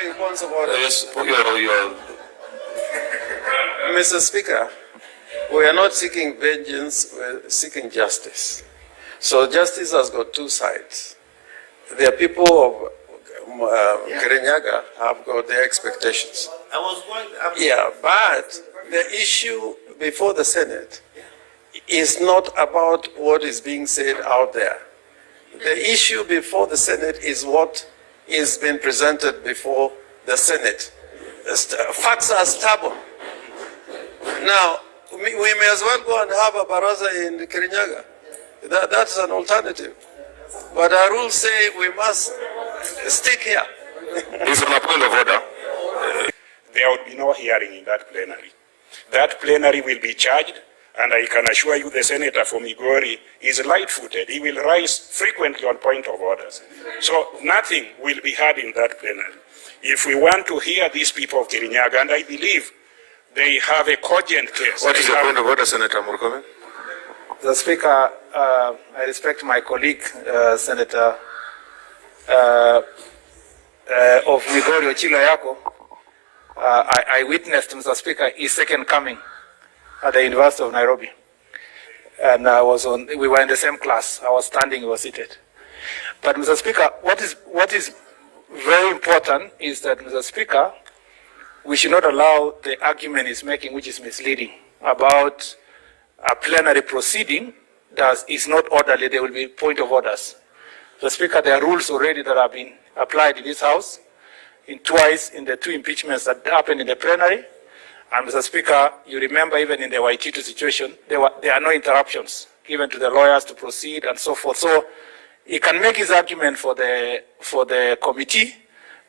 allowing points of order. Yes, Mr. Speaker, we are not seeking vengeance, we're seeking justice. So justice has got two sides. The people of Kirinyaga have got their expectations. But the issue before the Senate is not about what is being said out there. The issue before the Senate is what is being presented before the Senate. Facts are stubborn. Now, we may as well go and have a baraza in Kirinyaga. That's an alternative. But our rules say we must stick here. This is a point of order. There would be no hearing in that plenary. That plenary will be charged, and I can assure you the senator from Migori is light-footed. He will rise frequently on point of orders. So nothing will be heard in that plenary. If we want to hear these people of Kirinyaga, and I believe they have a cogent case. What is the point of order, Senator Murkomen? The Speaker, I respect my colleague, Senator of Migori Ochilo. I witnessed, Mr. Speaker, his second coming at the University of Nairobi. And we were in the same class. I was standing, he was seated. But, Mr. Speaker, what is very important is that, Mr. Speaker, we should not allow the argument he's making, which is misleading, about a plenary proceeding that is not orderly. There will be point of orders. Mr. Speaker, there are rules already that have been applied in this House, twice in the two impeachments that happened in the plenary. And Mr. Speaker, you remember even in the Waiguru situation, there are no interruptions given to the lawyers to proceed and so forth. So he can make his argument for the committee,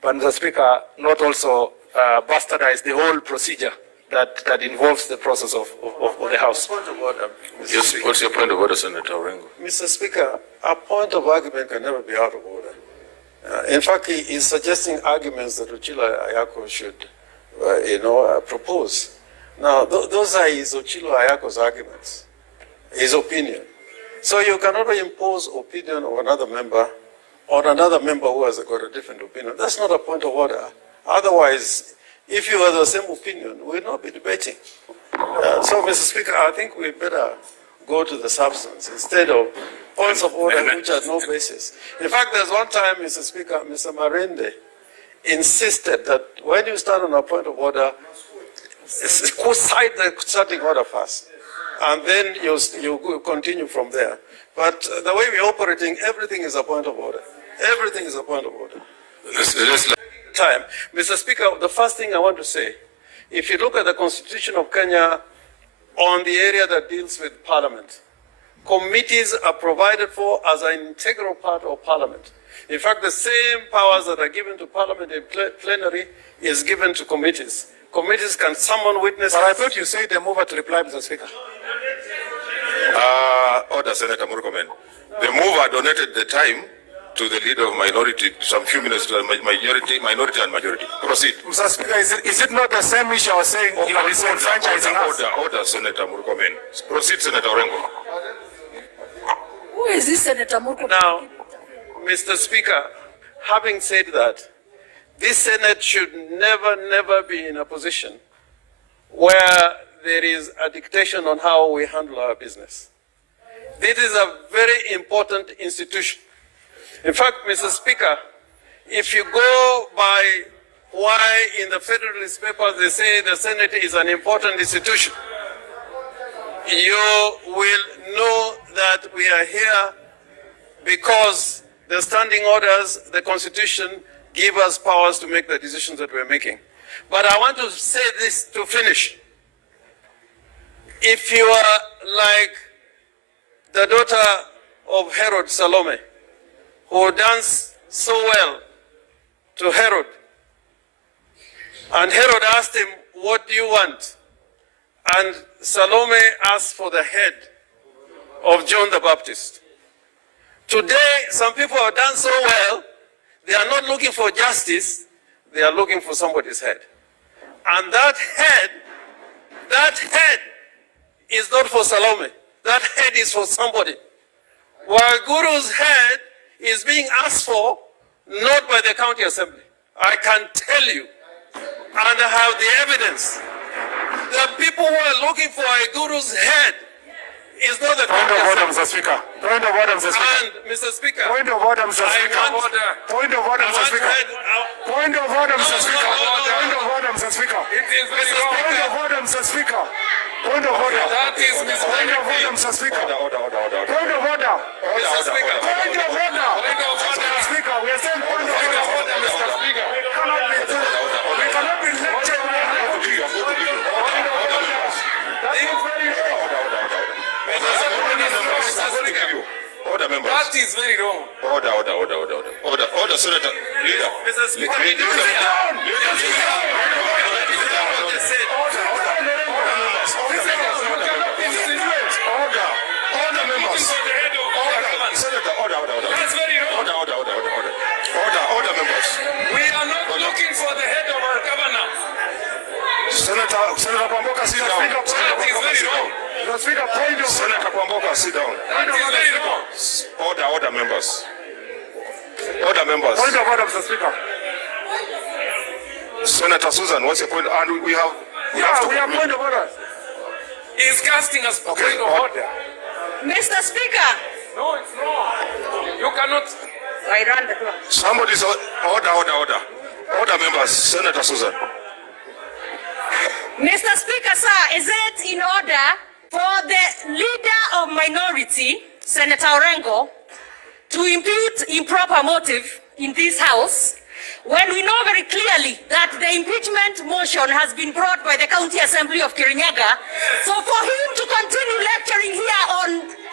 but Mr. Speaker, not also bastardize the whole procedure that involves the process of the House. Point of order, Mr. Yes, Speaker. what's your point of order, Senator Orengo? Mr. Speaker, a point of argument can never be out of order. In fact, he is suggesting arguments that Ochilo Ayako should, propose. Now, those are his Ochilo Ayako's arguments, his opinion. So you cannot impose opinion of another member on another member who has got a different opinion. That's not a point of order. Otherwise, if you have the same opinion, we'll not be debating. So, Mr. Speaker, I think we better go to the substance instead of points of order which have no basis. In fact, there's one time, Mr. Speaker, Mr. Marende insisted that when you start on a point of order, cite the starting order first, and then you continue from there. But the way we're operating, everything is a point of order. Everything is a point of order. Time. Mr. Speaker, the first thing I want to say, if you look at the Constitution of Kenya on the area that deals with Parliament, committees are provided for as an integral part of Parliament. In fact, the same powers that are given to Parliament in plenary is given to committees. Committees can summon witnesses. But I thought you said the mover to reply, Mr. Speaker. Order, Senator Murkomen. The mover donated the time to the leader of minority, some few minutes to the minority and majority. Proceed. Mr. Speaker, is it not the same issue I was saying you are disenfranchising us? Order, Senator Murkomen. Proceed, Senator Orengo. Who is this Senator Murkomen? Now, Mr. Speaker, having said that, this Senate should never be in a position where there is a dictation on how we handle our business. This is a very important institution. In fact, Mr. Speaker, if you go by why in the Federalist Papers they say the Senate is an important institution, you will know that we are here because the standing orders, the Constitution, give us powers to make the decisions that we're making. But I want to say this to finish. If you are like the daughter of Herod, Salome, who danced so well to Herod, and Herod asked him, "What do you want?" And Salome asked for the head of John the Baptist. Today, some people have done so well, they are not looking for justice, they are looking for somebody's head. And that head is not for Salome. That head is for somebody. Waiguru's head is being asked for not by the county assembly. I can tell you, and I have the evidence, the people who are looking for Waiguru's head is not the Point of order, Mr. Speaker. Point of order, Mr. Speaker. And, Mr. Speaker, Point of order, Mr. Speaker. Point of order, Mr. Speaker. Point of order, Mr. Speaker. Point of order, Mr. Speaker. It is very wrong. Point of order, Mr. Speaker. Point of order. That is Point of order, Mr. Speaker. Order. Point of order. Mr. Speaker. Point of order. Point of order. Mr. Speaker, we are saying point of order. Mr. Speaker. We cannot be lectured. Order, members. That is very wrong. Order, Senator. Leader. Mr. Speaker, Leader. Order, members. Senator, order. That's very wrong. Order, members. We are not looking for the head of our governor. Senator Kwamboka, sit down. That is very wrong. Senator Kwamboka, sit down. That is very wrong. Order, members. Order, members. Point of order, Mr. Speaker. Senator Susan, what's your point? And we have We have point of order. He's casting us Okay, point of order. Mr. Speaker, No, it's wrong. You cannot. I run the clock. somebody's order. Order, members. Senator Susan. Mr. Speaker, sir, is it in order for the leader of minority, Senator Orengo, to impute improper motive in this house when we know very clearly that the impeachment motion has been brought by the County Assembly of Kirinyaga? So for him to continue lecturing here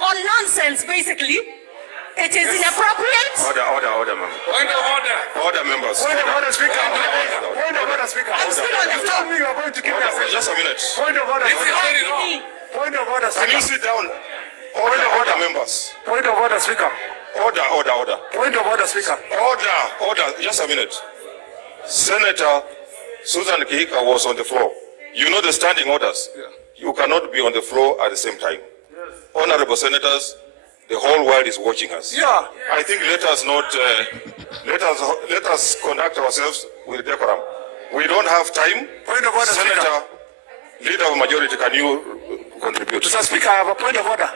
on nonsense, basically, it is inappropriate. Order, members. Point of order. Order, members. Point of order, Speaker. Point of order, Speaker. I'm still on the You floor. told me you are going to give me a Order, just a minute. point of order. This is Speaker. very wrong. Point of order, Can you Speaker. sit down? Order, members. Point of order, Speaker. Order. Point of order, Speaker. Order, just a minute. Senator Susan Kihika was on the floor. You know the standing orders. You cannot be on the floor at the same time. Honorable senators, the whole world is watching us. Yeah. I think let us not, let us conduct ourselves with decorum. We don't have time. Point of order, Speaker. Senator, leader of majority, can you contribute? Mr. Speaker, I have a point of order.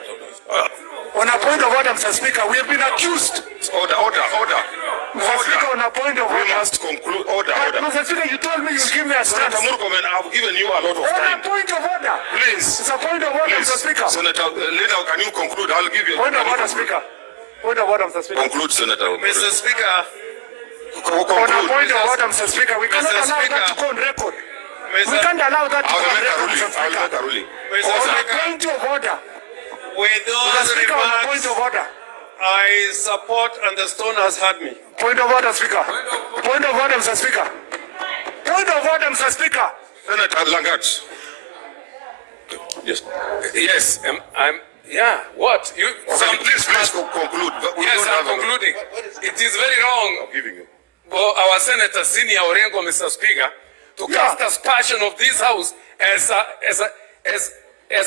On a point of order, Mr. Speaker, we have been accused. Order. Mr. Speaker, on a point of We order. must conclude. Order. Mr. Speaker, you told me you'll give me a Senator stance. Murkomen, I've given you a lot of On a time. point of order. Please. It's a point of order, Mr. Speaker. Senator, leader, can you conclude? I'll give you. Point of order, Speaker. Point of order, Mr. Speaker. Conclude, Senator. Mr. Speaker, On a point of order, Mr. Speaker, we cannot allow that to go on record. We can't allow that to I go will on make a record, ruling. Mr. I will make Speaker. a ruling. Mr. On a Speaker, point of order. with Mr. those Speaker, on a point remarks, of order. I support and the stone has had me. Point of order, Speaker. Point of order, Mr. Speaker. Point of order, Mr. Speaker. Senator Langat. Yes. Yes, what? You, Okay, please conclude. We yes, don't I'm have a- concluding. It is very wrong I'm giving you. for our Senator Senior Orengo, Mr. Speaker, to cast aspersion of this House as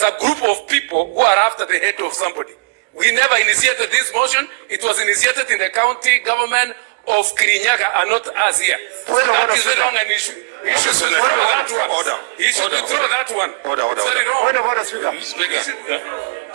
a group of people who are after the head of somebody. We never initiated this motion. It was initiated in the county government of Kirinyaga and not us here. So Point of that order, is very Speaker. wrong, and he should Senator, withdraw that one. order. He should withdraw that one. Order. It's very wrong. Point of order, Speaker. Speaker.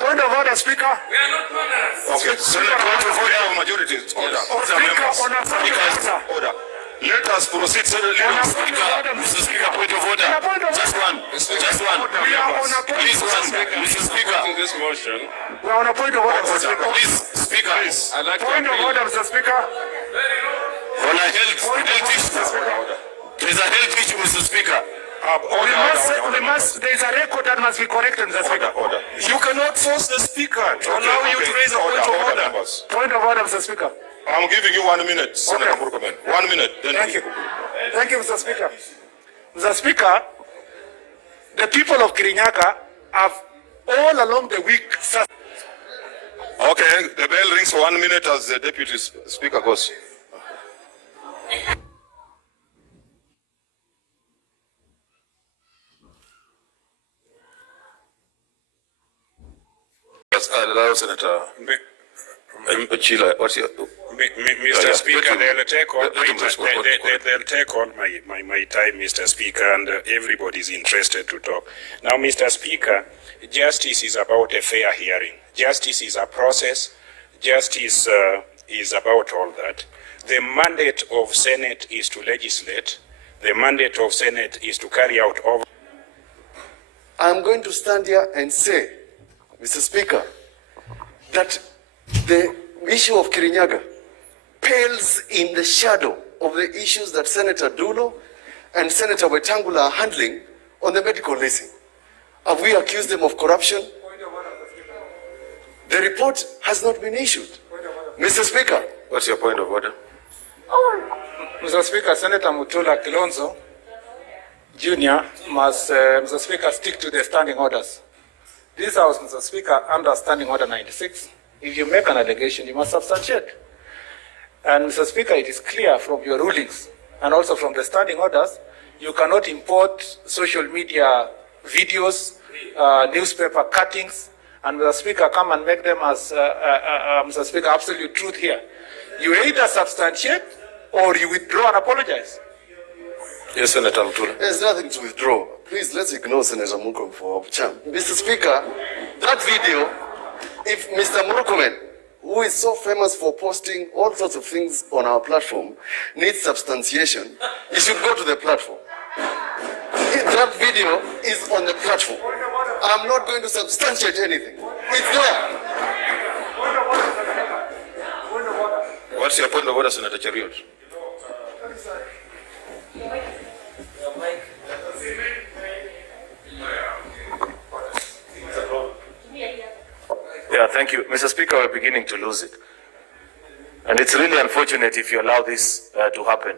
Point of order, Speaker. We are not manners. Okay, Senator, leader of majority. Order. Order, Speaker, members. on a point of order. Order. Let us proceed, Senator. On a Leader. point of order, Mr. Speaker, point of order. On a point of Just order. one. Just one. We are on a point Please, of order. Mr. Speaker. This motion. We are on a point of order, Mr. Speaker. Please, Speaker. I'd like to Point of appeal. order, Mr. Speaker. On a health Point of order, issue. Mr. Speaker. There's a health issue, Mr. Speaker. There is a record that must be corrected, Mr. Speaker. Order. You cannot force the speaker to allow you to raise a point of order. Members. Point of order, Mr. Speaker. I'm giving you 1 minute, Senator Okay. Murkomen. 1 minute. Then Thank you. Thank you, Mr. Speaker. Mr. Speaker, the people of Kirinyaga have all along the week. Okay, the bell rings for 1 minute as the deputy speaker goes. Yes, allow Senator Chila. What's your Mr. Speaker, they'll take all my time, Mr. Speaker, and everybody's interested to talk. Now, Mr. Speaker, justice is about a fair hearing. Justice is a process. Justice is about all that. The mandate of Senate is to legislate. The mandate of Senate is to carry out over. I'm going to stand here and say, Mr. Speaker, that the issue of Kirinyaga pales in the shadow of the issues that Senator Dulo and Senator Wetangula are handling on the medical leasing. Have we accused them of corruption? The report has not been issued. Mr. Speaker. What's your point of order? Mr. Speaker, Senator Mutula Kilonzo Jr. must, Mr. Speaker, stick to the standing orders. This House, Mr. Speaker, under Standing Order 96, if you make an allegation, you must substantiate. And Mr. Speaker, it is clear from your rulings and also from the standing orders, you cannot import social media videos, newspaper cuttings, and Mr. Speaker, come and make them as, Mr. Speaker, absolute truth here. You either substantiate or you withdraw and apologize. Yes, Senator Mutula. There's nothing to withdraw. Please, let's ignore Senator Murkomen for a chance. Mr. Speaker, that video, if Mr. Murkomen, who is so famous for posting all sorts of things on our platform, needs substantiation, he should go to the platform. If that video is on the platform, I'm not going to substantiate anything. It's there. What's your point of order, Senator Chariot? Yeah, thank you. Mr. Speaker, we're beginning to lose it. And it's really unfortunate if you allow this to happen.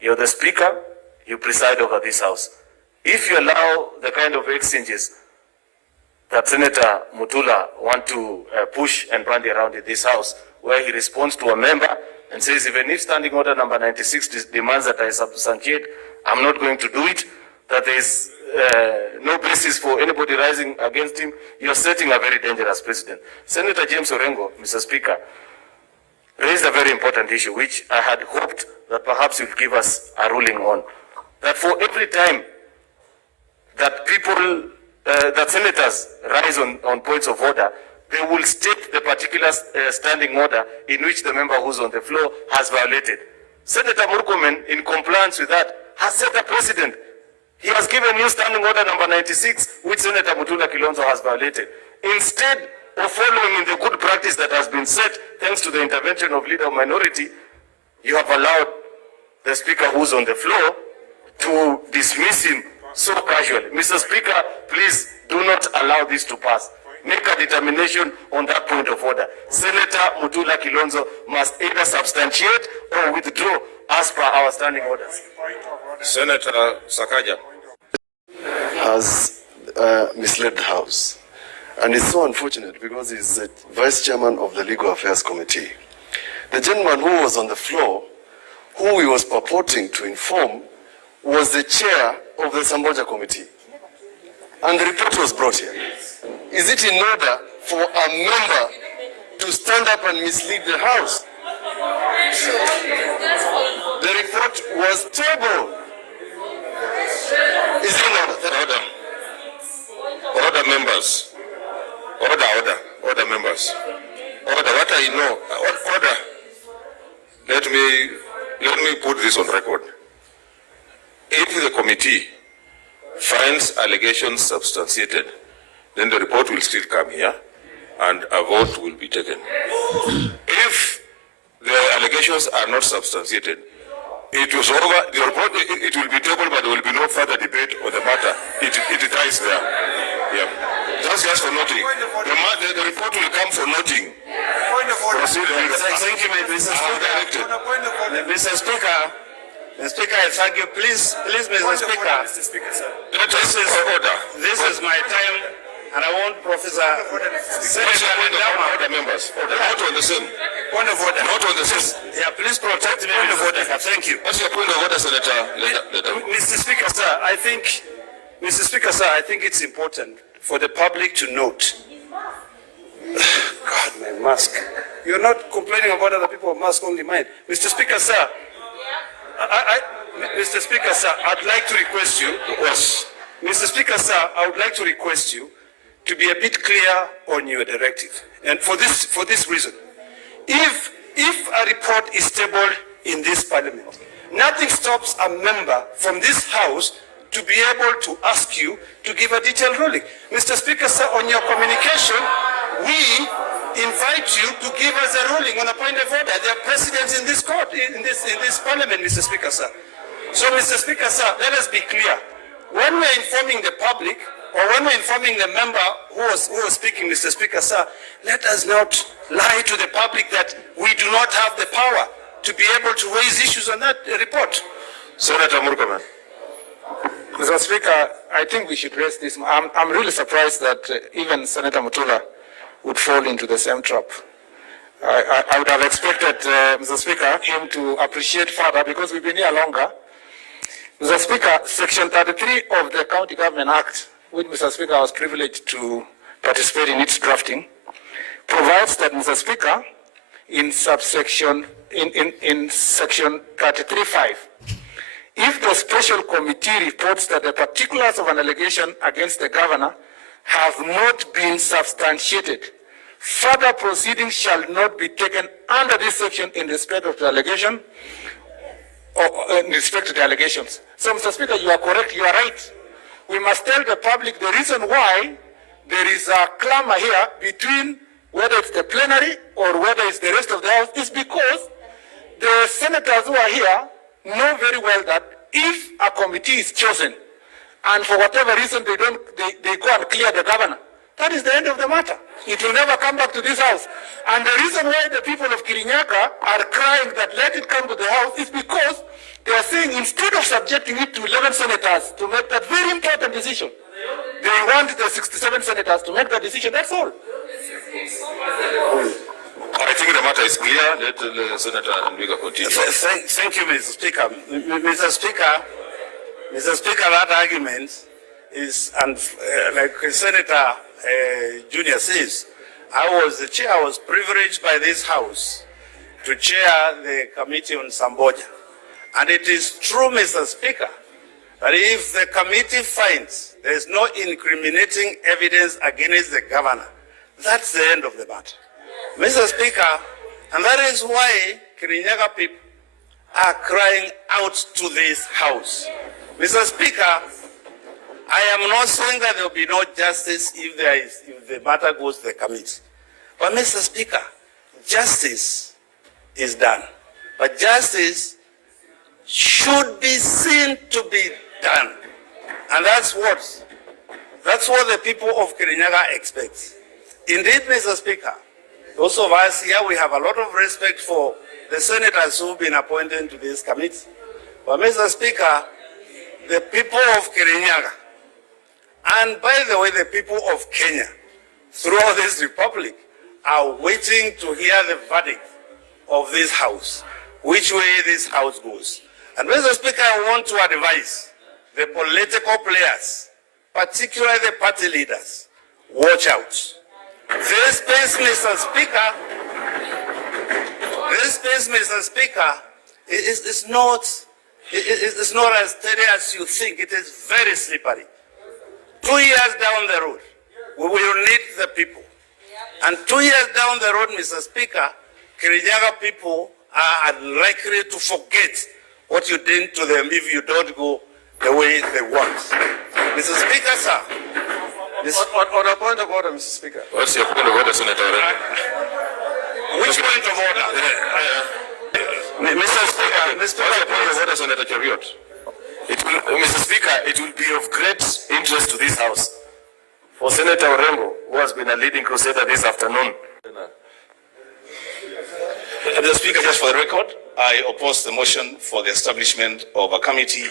You're the Speaker, you preside over this House. If you allow the kind of exchanges that Senator Mutula want to push and bandy around in this House, where he responds to a member and says, even if Standing Order number 96 demands that I substantiate, I'm not going to do it, that there is no basis for anybody rising against him, you're setting a very dangerous precedent. Senator James Orengo, Mr. Speaker, raised a very important issue, which I had hoped that perhaps you'll give us a ruling on. That for every time that people, that senators rise on points of order, they will state the particular standing order in which the member who's on the floor has violated. Senator Murkomen, in compliance with that, has set a precedent. He has given you standing order number 96, which Senator Mutula Kilonzo has violated. Instead of following in the good practice that has been set, thanks to the intervention of leader of minority, you have allowed the Speaker who's on the floor to dismiss him so casually. Mr. Speaker, please do not allow this to pass. Make a determination on that point of order. Senator Mutula Kilonzo must either substantiate or withdraw as per our standing orders. Senator Sakaja. Has misled the House. And it's so unfortunate because he's the Vice Chairman of the Legal Affairs Committee. The gentleman who was on the floor, who he was purporting to inform, was the chair of the Samboja Committee. And the report was brought here. Is it in order for a member to stand up and mislead the House? The report was tabled. Is it in order? Order members. Order members. Order, what I know. Order. Let me put this on record. If the committee finds allegations substantiated, then the report will still come here and a vote will be taken. If the allegations are not substantiated, it was over, the report, it will be tabled, but there will be no further debate on the matter. It dies there. Yeah. That's just for noting. The report will come for noting. Thank you, Mr. Speaker. Mr. Speaker, Mr. Speaker, I thank you. Please, Mr. Speaker. This is my time, and I want Professor Senator Order members. Not on the same. Point of order. Not on the same. Yeah, please protect me. Point of order. Thank you. What's your point of order, Senator? Mr. Speaker, sir, I think it's important for the public to note. God, my mask. You're not complaining about other people of mask-only mind. Mr. Speaker, sir, Mr. Speaker, sir, I'd like to request you. Yes. Mr. Speaker, sir, I would like to request you to be a bit clear on your directive. And for this reason, if a report is tabled in this parliament, nothing stops a member from this house to be able to ask you to give a detailed ruling. Mr. Speaker, sir, on your communication, we invite you to give us a ruling on a point of order. There are precedents in this court, in this parliament, Mr. Speaker, sir. So, Mr. Speaker, sir, let us be clear. When we're informing the public, or when we're informing the member who was speaking, Mr. Speaker, sir, let us not lie to the public that we do not have the power to be able to raise issues on that report. Senator Murkomen. Mr. Speaker, I think we should raise this. I'm really surprised that even Senator Mutula would fall into the same trap. I would have expected, Mr. Speaker, him to appreciate further because we've been here longer. Mr. Speaker, Section 33 of the County Government Act, which Mr. Speaker I was privileged to participate in its drafting, provides that, Mr. Speaker, in subsection, in Section 33(5), if the special committee reports that the particulars of an allegation against the governor have not been substantiated, further proceedings shall not be taken under this section in respect of the allegation or in respect to the allegations. So, Mr. Speaker, you are correct, you are right. We must tell the public the reason why there is a clamor here between whether it's the plenary or whether it's the rest of the House is because the senators who are here know very well that if a committee is chosen and for whatever reason they go and clear the governor, that is the end of the matter. It will never come back to this house. And the reason why the people of Kirinyaga are crying that let it come to the house is because they are saying instead of subjecting it to 11 senators to make that very important decision, they want the 67 senators to make that decision, that's all. I think the matter is clear. Let Senator Odinga continue. Thank you, Mr. Speaker. Mr. Speaker, that argument is, and like Senator Junior says, I was the chair. I was privileged by this House to chair the committee on Samboja. And it is true, Mr. Speaker, that if the committee finds there is no incriminating evidence against the governor, that's the end of the matter. Mr. Speaker, and that is why Kirinyaga people are crying out to this House. Mr. Speaker, I am not saying that there will be no justice if the matter goes to the committee. But Mr. Speaker, justice is done. But justice should be seen to be done. And that's what the people of Kirinyaga expect. Indeed, Mr. Speaker, those of us here, we have a lot of respect for the senators who've been appointed to this committee. But Mr. Speaker, the people of Kirinyaga, and by the way, the people of Kenya, throughout this republic, are waiting to hear the verdict of this House, which way this House goes. And Mr. Speaker, I want to advise the political players, particularly the party leaders, watch out. This space, Mr. Speaker, is not as steady as you think. It is very slippery. 2 years down the road, we will need the people. And 2 years down the road, Mr. Speaker, Kirinyaga people are likely to forget what you did to them if you don't go the way they want. Mr. Speaker, sir. On a point of order, Mr. Speaker. What's your point of order, Senator Orengo? Which point of order? Mr. Speaker, What's your point of order, Senator Cheriot? Mr. Speaker, it will be of great interest to this House for Senator Orengo, who has been a leading crusader this afternoon. Mr. Speaker, just for the record, I oppose the motion for the establishment of a committee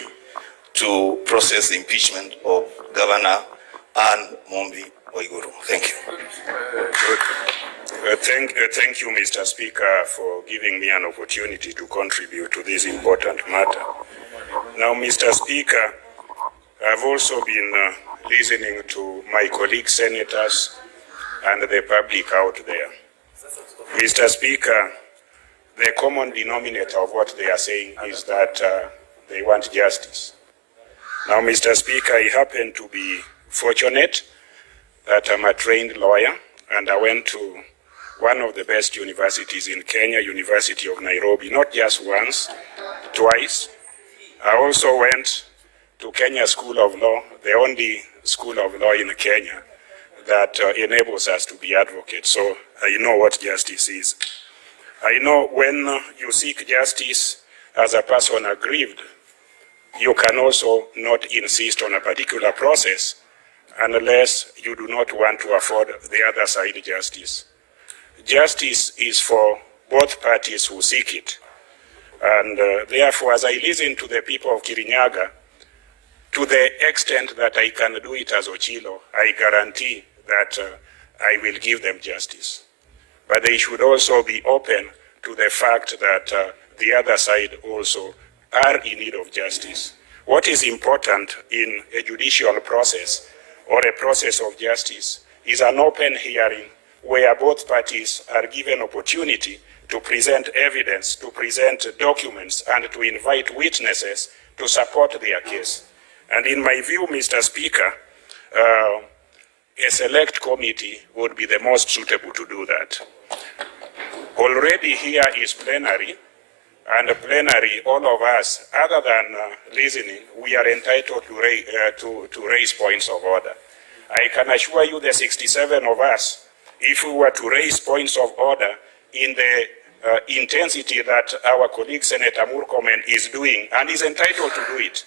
to process the impeachment of Governor Anne Waiguru. Thank you. Thank you, Mr. Speaker, for giving me an opportunity to contribute to this important matter. Now, Mr. Speaker, I've also been listening to my colleague senators and the public out there. Mr. Speaker, the common denominator of what they are saying is that they want justice. Now, Mr. Speaker, I happen to be fortunate that I'm a trained lawyer, and I went to one of the best universities in Kenya, University of Nairobi, not just once, twice. I also went to Kenya School of Law, the only school of law in Kenya that enables us to be advocates. So I know what justice is. I know when you seek justice as a person aggrieved, you can also not insist on a particular process unless you do not want to afford the other side justice. Justice is for both parties who seek it. And therefore, as I listen to the people of Kirinyaga, to the extent that I can do it as Ochilo, I guarantee that I will give them justice. But they should also be open to the fact that the other side also are in need of justice. What is important in a judicial process or a process of justice is an open hearing where both parties are given opportunity to present evidence, to present documents, and to invite witnesses to support their case. And in my view, Mr. Speaker, a select committee would be the most suitable to do that. Already here is plenary, and plenary, all of us, other than listening, we are entitled to raise points of order. I can assure you the 67 of us, if we were to raise points of order in the intensity that our colleague Senator Murkomen is doing, and is entitled to do it,